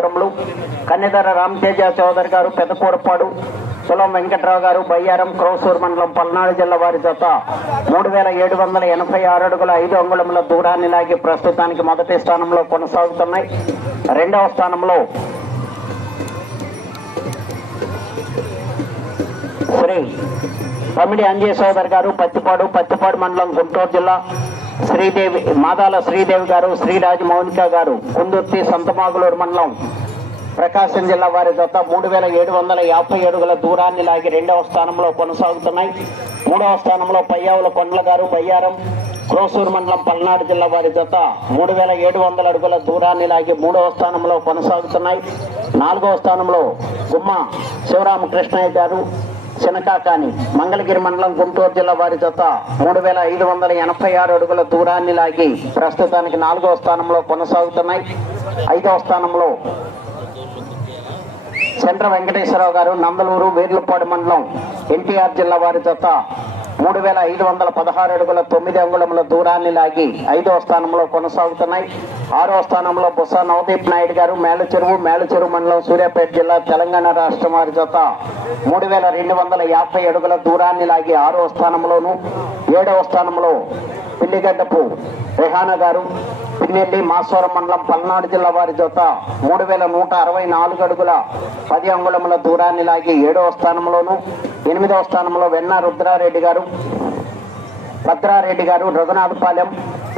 దూరంలో కన్నెదర రామతేజ చౌదరి గారు పెద్దకూరపాడు సులం వెంకట్రావు గారు బయ్యారం క్రోసూర్ మండలం పల్నాడు జిల్లా వారి జత మూడు వేల ఏడు వందల ఎనభై ఆరు అడుగుల ఐదు అంగుళముల దూరాన్ని లాగి ప్రస్తుతానికి మొదటి స్థానంలో కొనసాగుతున్నాయి. రెండవ స్థానంలో శ్రీ తమిడి అంజయ్ సోదర్ గారు పత్తిపాడు పత్తిపాడు మండలం గుంటూరు జిల్లా శ్రీదేవి మాదాల శ్రీదేవి గారు శ్రీరాజ మౌనిక గారు కుందుర్తి సంతమాగులూరు మండలం ప్రకాశం జిల్లా వారి జత మూడు వేల ఏడు వందల యాభై అడుగుల దూరాన్ని లాగి రెండవ స్థానంలో కొనసాగుతున్నాయి. మూడవ స్థానంలో పయ్యావుల కొండల గారు బయ్యారం క్రోసూరు మండలం పల్నాడు జిల్లా వారి జత మూడు వేల ఏడు వందల అడుగుల దూరాన్ని లాగి మూడవ స్థానంలో కొనసాగుతున్నాయి. నాలుగవ స్థానంలో గుమ్మ శివరామకృష్ణయ్య గారు చినకాకాని మంగళగిరి మండలం గుంటూరు జిల్లా వారి జత మూడు వేల ఐదు వందల ఎనభై ఆరు అడుగుల దూరాన్ని లాగి ప్రస్తుతానికి నాలుగో స్థానంలో కొనసాగుతున్నాయి. ఐదవ స్థానంలో చంద్ర వెంకటేశ్వరరావు గారు నందలూరు వేర్లపాడు మండలం ఎన్టీఆర్ జిల్లా వారి జత మూడు వేల ఐదు వందల పదహారు అడుగుల తొమ్మిది అంగుళముల దూరాన్ని లాగి ఐదవ స్థానంలో కొనసాగుతున్నాయి. ఆరవ స్థానంలో బుస్సా నవదీప్ నాయుడు గారు మేలచెరువు మేలచెరువు మండలం సూర్యాపేట జిల్లా తెలంగాణ రాష్ట్రం వారి జత మూడు వేల రెండు వందల యాభై అడుగుల దూరాన్ని లాగి ఆరవ స్థానంలోను ఏడవ స్థానంలో పిల్లిగడ్డపు రెహానా గారు పిన్నెల్లి మాస్వరం మండలం పల్నాడు జిల్లా వారి జత. మూడు వేల నూట అరవై నాలుగు అడుగుల పది అంగుళముల దూరాన్ని లాగి ఏడవ స్థానంలోను ఎనిమిదవ స్థానంలో వెన్న రుద్రారెడ్డి గారు భద్రారెడ్డి గారు రఘునాథపాలెం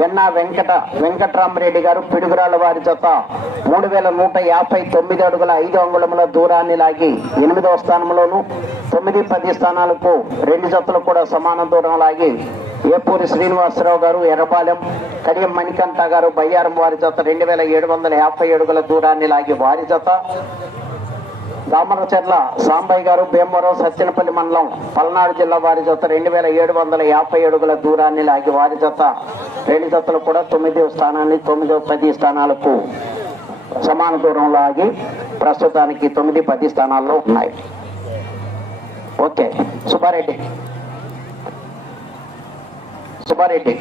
వెన్న వెంకట వెంకట్రామరెడ్డి గారు పిడుగురాళ్ళ వారి జత. మూడు వేల నూట యాభై తొమ్మిది అడుగుల ఐదు అంగుళముల దూరాన్ని లాగి ఎనిమిదవ స్థానంలోను తొమ్మిది పది స్థానాలకు రెండు జతలు కూడా సమాన దూరం లాగి ఏపూరి శ్రీనివాసరావు గారు ఎర్రపాలెం కడియం మణికంఠ గారు బయ్యారం వారి జత రెండు వేల ఏడు వందల యాభై అడుగుల దూరాన్ని లాగి వారి జత. దామరచెర్ల సాంబయ్య గారు భీమవరం సత్యనపల్లి మండలం పల్నాడు జిల్లా వారి జత రెండు వేల ఏడు వందల యాభై అడుగుల దూరాన్ని లాగి వారి జత రెండు జతలు కూడా తొమ్మిదవ స్థానాన్ని తొమ్మిదవ పది స్థానాలకు సమాన దూరం లాగి ప్రస్తుతానికి తొమ్మిది పది స్థానాల్లో ఉన్నాయి. ఓకే. సుబ్బారెడ్డి. సుబ్బారెడ్డి.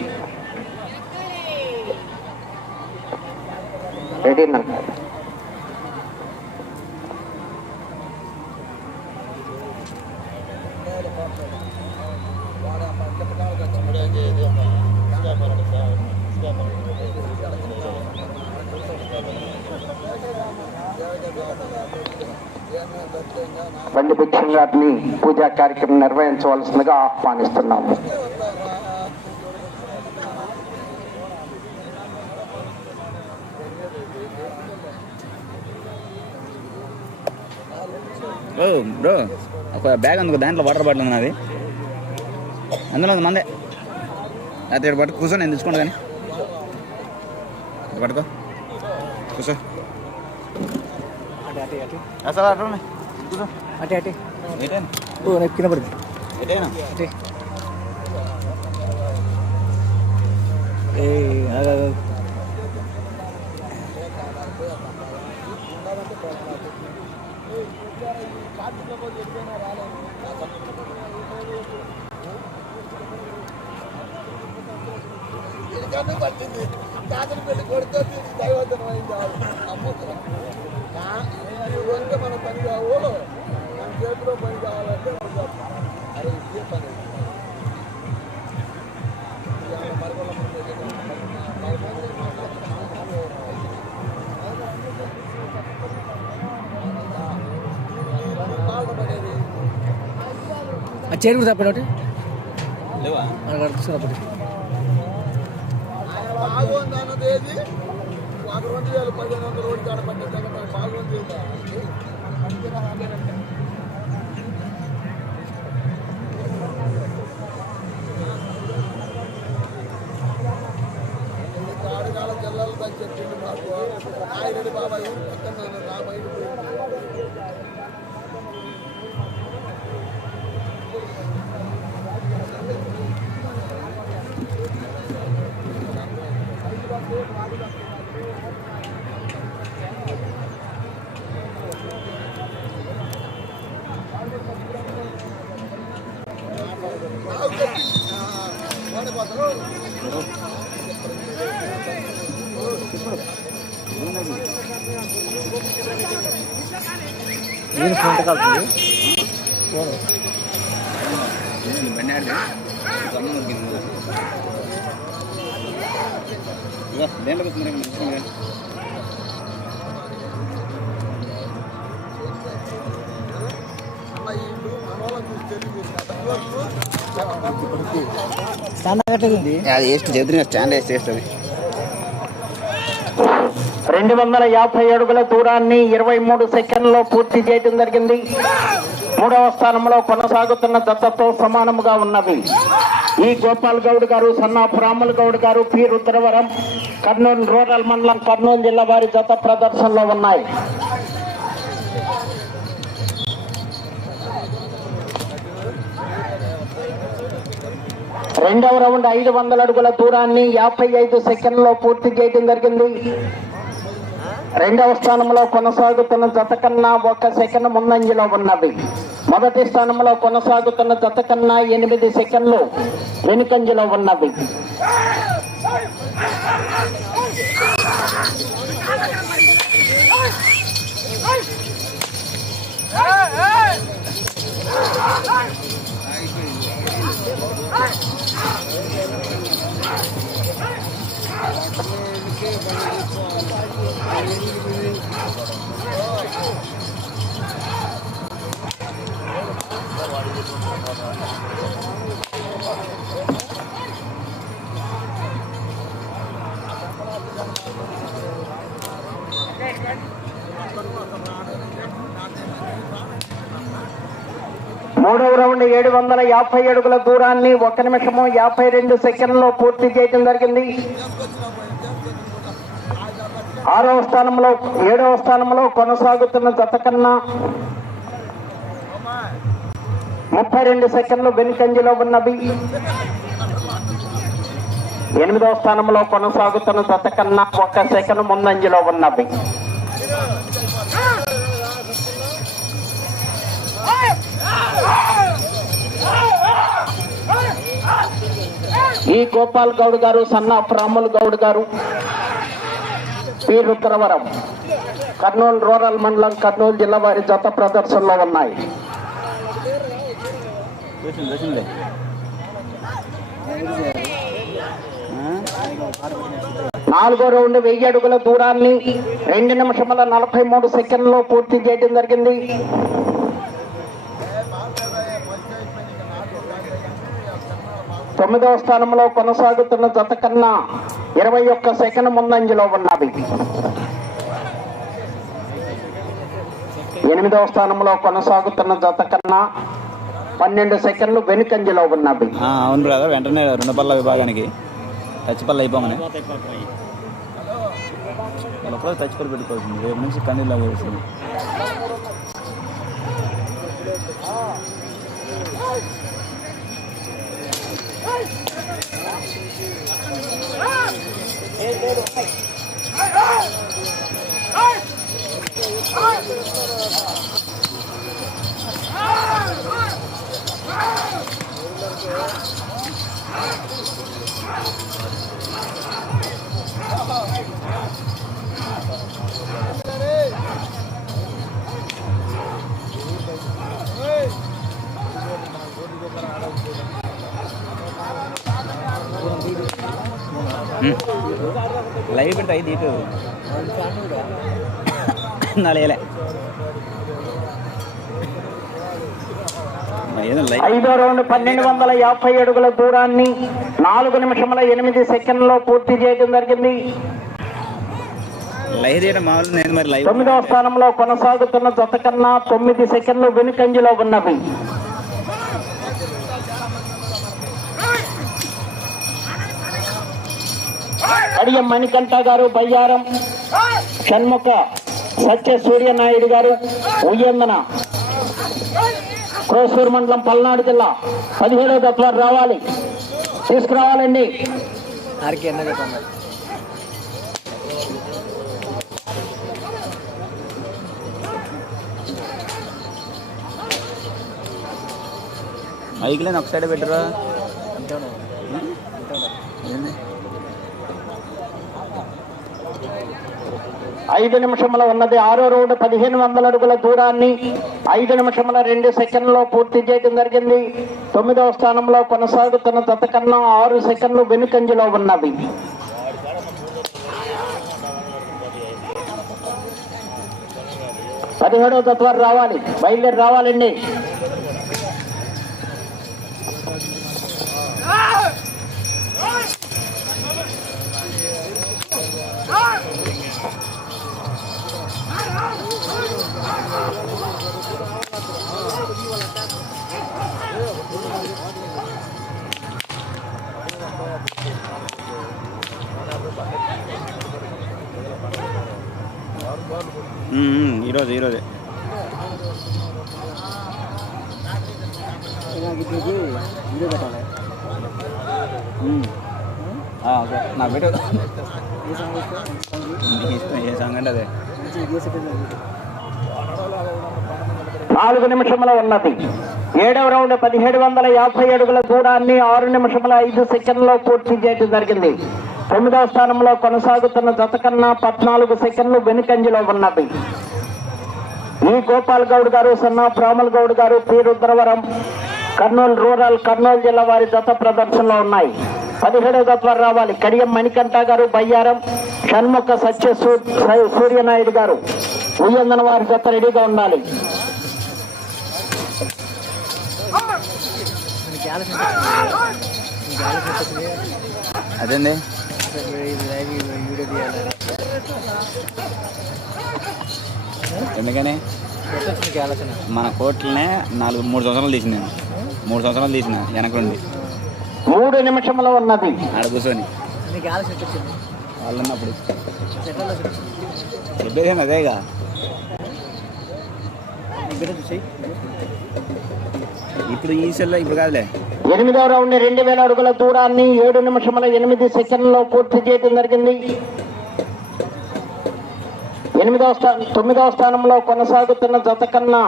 రెడీ బండి భిక్షం గారిని పూజా కార్యక్రమం నిర్వహించవలసిందిగా ఆహ్వానిస్తున్నాము బ్రో oh, ఒక బ్యాగ్ అందుకు దాంట్లో వాటర్ బాటిల్ ఉంది నాది. అందులో మందే. అయితే ఇక్కడ పట్టు కూర్చో నేను తెచ్చుకోండి కానీ. పట్టుకో. కూర్చో. అసలు ఉన్నాయి. కూర్చో. అటే అటే. ఏటైనా ఓ నాకు కింద పడింది ఏటైనా అటే ఏ ఆగు, ఆగు. మన పని కావు. మన చేతిలో పని కావాలంటే అరే ఇదే పని. ఆ చైర్ కూడా తప్పటి ఒకటి. లేవా? తప్పటి బాగుంది అన్నదేది ఒక రెండు వేల పదిహేను వందల ఒకటి కాడ పట్టిన దగ్గర బాగుంది ఆడగాల జిల్లాలు అని చెప్పింది మాకు? ఆయన బాబాయ్ ఊరు పక్కన నా బయట ಏನು ಕಾಲ್ వేస్ట్ చెబుతున్నా స్టాండ్ వేస్ట్ చేస్తుంది రెండు వందల యాభై అడుగుల దూరాన్ని ఇరవై మూడు సెకండ్లో పూర్తి చేయడం జరిగింది. మూడవ స్థానంలో కొనసాగుతున్న దత్తతో సమానముగా ఉన్నవి ఈ గోపాల్ గౌడ్ గారు సన్నా రాముల్ గౌడ్ గారు పి రుద్రవరం కర్నూలు రూరల్ మండలం కర్నూలు జిల్లా వారి జత ప్రదర్శనలో ఉన్నాయి. రెండవ రౌండ్ ఐదు వందల అడుగుల దూరాన్ని యాభై ఐదు సెకండ్లో పూర్తి చేయడం జరిగింది. రెండవ స్థానంలో కొనసాగుతున్న జత కన్నా ఒక సెకండ్ ముందంజలో ఉన్నవి మొదటి స్థానంలో కొనసాగుతున్న జత కన్నా ఎనిమిది సెకండ్లు వెనుకంజలో ఉన్నవి మూడవ రౌండ్ ఏడు వందల యాభై అడుగుల దూరాన్ని ఒక నిమిషము యాభై రెండు సెకండ్లో పూర్తి చేయడం జరిగింది. ఆరవ స్థానంలో ఏడవ స్థానంలో కొనసాగుతున్న జత కన్నా ముప్పై రెండు సెకండ్లు వెనుకంజలో ఉన్నవి. ఎనిమిదవ స్థానంలో కొనసాగుతున్న జత కన్నా ఒక సెకండ్ ముందంజలో ఉన్నవి. ఈ గోపాల్ గౌడ్ గారు సన్నా ప్రాముల్ గౌడ్ గారు పి రుద్రవరం కర్నూలు రూరల్ మండలం కర్నూలు జిల్లా వారి జత ప్రదర్శనలో ఉన్నాయి. నాలుగో రౌండ్ వెయ్యి అడుగుల దూరాన్ని రెండు నిమిషముల నలభై మూడు సెకండ్లో పూర్తి చేయడం జరిగింది. తొమ్మిదవ స్థానంలో కొనసాగుతున్న జత కన్నా ఇరవై ఒక్క సెకండ్ ముందంజలో ఉన్నవి ఎనిమిదవ స్థానంలో కొనసాగుతున్న జత కన్నా పన్నెండు సెకండ్లు వెనుకంజలో ఉన్నవి అవును బ్రదర్ వెంటనే రెండు పళ్ళ విభాగానికి టచ్ అయిపోమని ఒకరోజు టచ్ పెట్టుకోవాల్సింది. రేపు నుంచి కందిలో వేసింది Oh, లైవ్ పెడితే అయితే ఇటు నాలుగేలే ఐదో రౌండ్ పన్నెండు వందల యాభై అడుగుల దూరాన్ని నాలుగు నిమిషముల ఎనిమిది సెకండ్లో పూర్తి చేయడం జరిగింది. తొమ్మిదవ స్థానంలో కొనసాగుతున్న జత కన్నా తొమ్మిది సెకండ్లు వెనుకంజలో ఉన్నవి. కడియం మణికంఠ గారు బయ్యారం. షణ్ముఖ సత్య సూర్యనాయుడు గారు ఉయ్యందన. క్రోసూరు మండలం పల్నాడు జిల్లా పదిహేడవ తత్వాలు రావాలి. తీసుకురావాలండి. మైక్లేని ఒక సైడ్ పెట్టరా? అంతే ఉన్నాయి అంతే ఉన్నాయి ఏంది ఐదు నిమిషముల ఉన్నది. ఆరో రోడ్డు పదిహేను వందల అడుగుల దూరాన్ని ఐదు నిమిషముల రెండు సెకండ్లో పూర్తి చేయడం జరిగింది. తొమ్మిదవ స్థానంలో కొనసాగుతున్న తతకన్నా ఆరు సెకండ్లు వెనుకంజలో ఉన్నవి. పదిహేడవ తత్వాలు రావాలి. బయలుదేరి రావాలండి. ఈరోజు ఈరోజే. వీడియో పెట్టాలి నాకు పెట్టు. ఏ సాంగ్ అంటే అదే. నాలుగు నిమిషముల ఉన్నది. ఏడవ రౌండ్ పదిహేడు వందల యాభై అడుగుల దూరాన్ని ఆరు నిమిషముల ఐదు సెకండ్లో పూర్తి చేయడం జరిగింది. తొమ్మిదవ స్థానంలో కొనసాగుతున్న జత కన్నా పద్నాలుగు సెకండ్లు వెనుకంజలో ఉన్నవి ఈ గోపాల్ గౌడ్ గారు సన్నా ప్రామల్ గౌడ్ గారు పి. రుద్రవరం కర్నూలు రూరల్ కర్నూలు జిల్లా వారి జత ప్రదర్శనలో ఉన్నాయి. పదిహేడవ జత రావాలి. కడియం మణికంఠ గారు బయ్యారం షణ్ముఖ సత్య సై- సూర్యనాయుడు గారు. ఉయ్యందన వారి జత రెడీగా ఉండాలి. తీయాలి ఎందుకని? మన కోట్లనే నాలుగు మూడు సంవత్సరాలు తీసిన నేను. మూడు సంవత్సరాలు తీసిన వెనక నుండి మూడు నిమిషముల ఉన్నది. ఆడ కూర్చొని. నీకు ఆలోచన ఎట్లా ఇప్పుడు ఈ సెల్లో ఇప్పుడు కాదులే. ఎనిమిదవ రౌండ్ రెండు వేల అడుగుల దూరాన్ని ఏడు నిమిషముల ఎనిమిది సెకండ్లో పూర్తి చేయడం జరిగింది. ఎనిమిదవ స్థానం తొమ్మిదవ స్థానంలో కొనసాగుతున్న జత కన్నా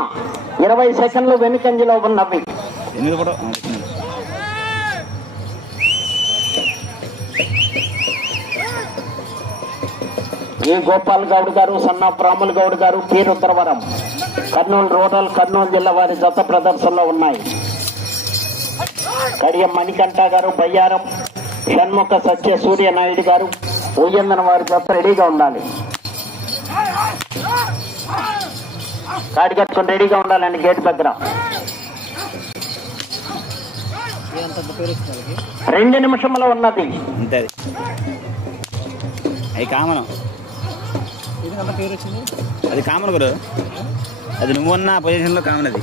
ఇరవై సెకండ్లు వెనుకంజలో ఉన్నవి. ఈ గోపాల్ గౌడ్ గారు సన్నా ప్రాముల్ గౌడ్ గారు పి రుద్రవరం కర్నూలు రూరల్ కర్నూలు జిల్లా వారి జత ప్రదర్శనలో ఉన్నాయి. కడియం మణికంఠ గారు బయ్యారం షణ్ముఖ సత్య సూర్యనాయుడు గారు ఉయ్యందన వారి జత రెడీగా ఉండాలి. కాడి కట్టుకొని రెడీగా ఉండాలండి గేట్ దగ్గర. రెండు నిమిషంలో ఉన్నది. అంతే అది. కామన్. అది కామన్ గురు. అది నువ్వు ఉన్న పొజిషన్లో కామన్ అది.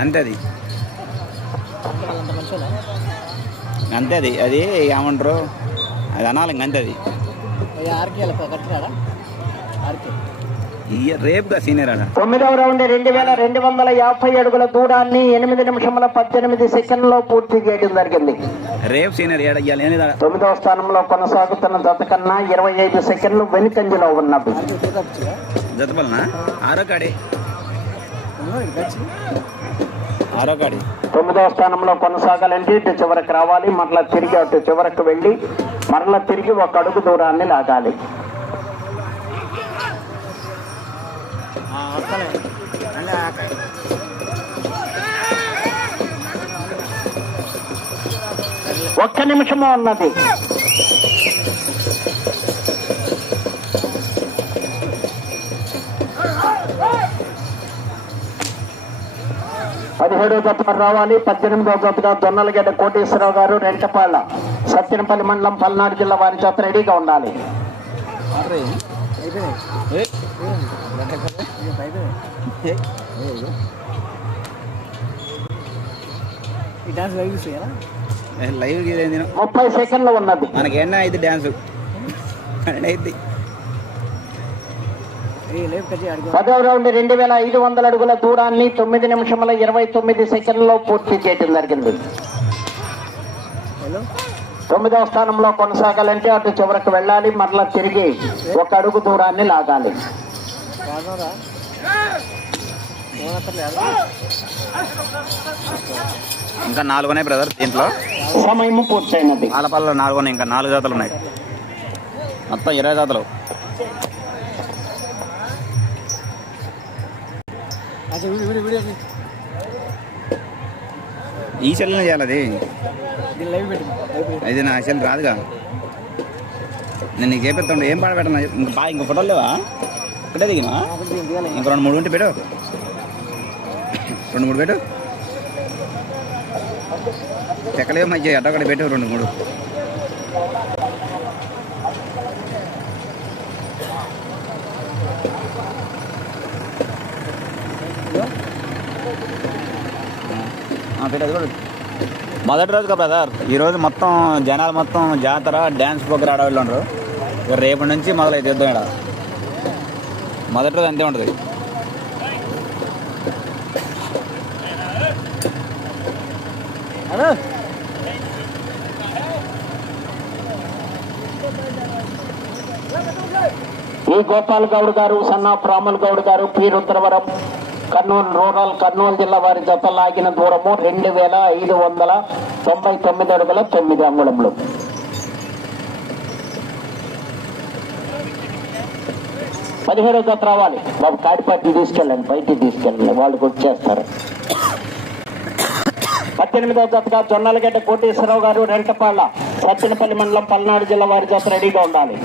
అంతే అది. అంత అది అది ఏమంటారు? అది అనాలి అంతే అది. రేపుగా సీనియర్ ఆడ తొమ్మిదవ రౌండ్ రెండు వేల రెండు వందల యాభై అడుగుల దూరాన్ని ఎనిమిది నిమిషముల పద్దెనిమిది సెకండ్లో పూర్తి చేయడం జరిగింది. రేపు సీనియర్ తొమ్మిదవ స్థానంలో కొనసాగుతున్న జత కన్నా ఇరవై ఐదు సెకండ్లు వెనుకంజలో జతపలనా ఆరో కాడి. తొమ్మిదవ స్థానంలో కొనసాగాలంటే ఇటు చివరికి రావాలి మరలా తిరిగి అటు చివరకు వెళ్ళి మరలా తిరిగి ఒక అడుగు దూరాన్ని లాగాలి. ఒక్క నిమిషము ఉన్నది. పదిహేడవ జత రావాలి పద్దెనిమిదవ జతగా దొన్నలగడ్డ కోటేశ్వరరావు గారు రెంటపాళ్ళ సత్యనపల్లి మండలం పల్నాడు జిల్లా వారి జత రెడీగా ఉండాలి ముప్పై సెకండ్లు ఉన్నది మనకి ఎన్న అయితే డ్యాన్స్ అయితే పదవ రౌండ్ రెండు వేల ఐదు వందల అడుగుల దూరాన్ని తొమ్మిది నిమిషముల ఇరవై తొమ్మిది సెకండ్లో పూర్తి చేయడం జరిగింది. తొమ్మిదవ స్థానంలో కొనసాగాలంటే అటు చివరకు వెళ్ళాలి మరలా తిరిగి ఒక అడుగు దూరాన్ని లాగాలి. ఇంకా నాలుగు ఉన్నాయి బ్రదర్ దీంట్లో? సమయం పూర్తయినది. పాలపల్లలో నాలుగు ఉన్నాయి ఇంకా నాలుగు జాతలు ఉన్నాయి. మొత్తం ఇరవై జాతలు. ఈ సెల్లో చేయాలి అది. ఇది నా సెల్ రాదుగా. నేను నీకు చేపిస్తాను ఏం పాట పెట్టాను ఇంకా బా ఇంకా ఫోటోలు లేవా? ఒకటే దిగినా? ఇంకా రెండు మూడు ఉంటే పెట్టు. రెండు మూడు పెట్టు. చెక్కలేవు మంచి అట్ట ఒకటి పెట్టు రెండు మూడు ఆ, పెట్టు, అది కూడా పెట్టు. మొదటి రోజుగా బ్రదర్? ఈరోజు మొత్తం జనాలు మొత్తం జాతర డ్యాన్స్ ప్రోగ్రామ్ ఆడవాళ్ళు ఉండరు. ఇక రేపటి నుంచి మొదలైతే యుద్ధం ఇక్కడ మొదటి రోజు అంతే ఉంటుంది. ఈ గోపాల్ గౌడ్ గారు సన్నా రాముల్ గౌడ్ గారు పి రుద్రవరం. కర్నూలు రూరల్ కర్నూలు జిల్లా వారి జత లాగిన దూరము రెండు వేల ఐదు వందల తొంభై తొమ్మిది అడుగుల తొమ్మిది అంగుళములు. పదిహేడో జత రావాలి. బాబు కాడిపట్టి తీసుకెళ్ళండి బయటికి తీసుకెళ్ళండి వాళ్ళు వచ్చేస్తారు. పద్దెనిమిదవ జతగా జొన్నలగడ్డ కోటేశ్వరరావు గారు రెంటపాళ్ళ సత్తెనపల్లి మండలం పల్నాడు జిల్లా వారి జత రెడీగా ఉండాలి.